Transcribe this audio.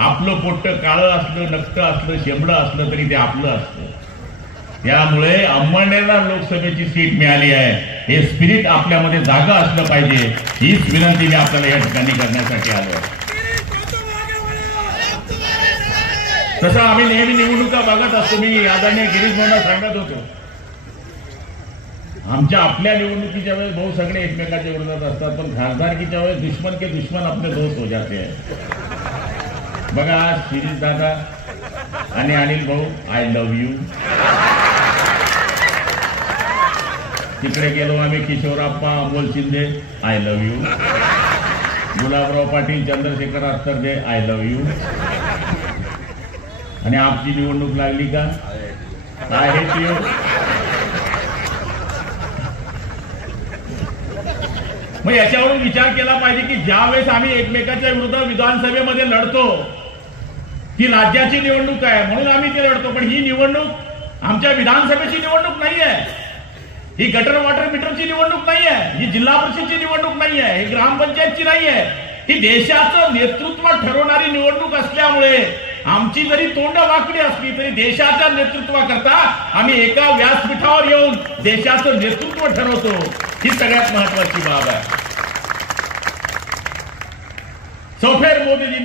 आपलं पोट्ट काळं असलं नकटं असलं शेंबडं असलं तरी ते आपलं असतं. त्यामुळे अंमळनेरला लोकसभेची सीट मिळाली आहे. हे स्पिरिट आपल्यामध्ये जागा असलं पाहिजे हीच विनंती मी आपल्याला या ठिकाणी करण्यासाठी आलो तसं आम्ही नेहमी निवडणुका बघत असतो. मी आदरणीय गिरीश भाऊंना सांगत होतो. आमच्या आपल्या निवडणुकीच्या वेळेस भाऊ सगळे एकमेकाच्या विरोधात असतात पण खासदारकीच्या वेळेस दुश्मन के दुश्मन आपले दोस्त हो जाते बघा बघा शिरीष दादा आणि अनिल भाऊ आय लव्ह यू तिकडे गेलो आम्ही Kishorappa Amol Shinde I love you Gulabrao Patil Chandrashekhar Attarde I love you आणि आपची निवडणूक लागली का? आहे हे मग याच्यावरून विचार केला पाहिजे की ज्यावेळेस आम्ही एकमेकाच्या विरुद्ध विधानसभेमध्ये लढतो ही राज्याची निवडणूक आहे म्हणून आम्ही ते लढतो. पण ही निवडणूक आमच्या विधानसभेची निवडणूक नाही आहे ही गटर वॉटर मीटरची निवडणूक नाही आहे ही जिल्हा परिषदची निवडणूक नाही आहे ही ग्रामपंचायतची नाही आहे ही देशाचं नेतृत्व ठरवणारी निवडणूक असल्यामुळे आमची जरी तोंड वाकडी असली तरी देशाच्या नेतृत्वाकरता आम्ही एका व्यासपीठावर येऊन देशाचं नेतृत्व ठरवतो. ही सगळ्यात महत्वाची बाब आहे. सौफेर मोदीजी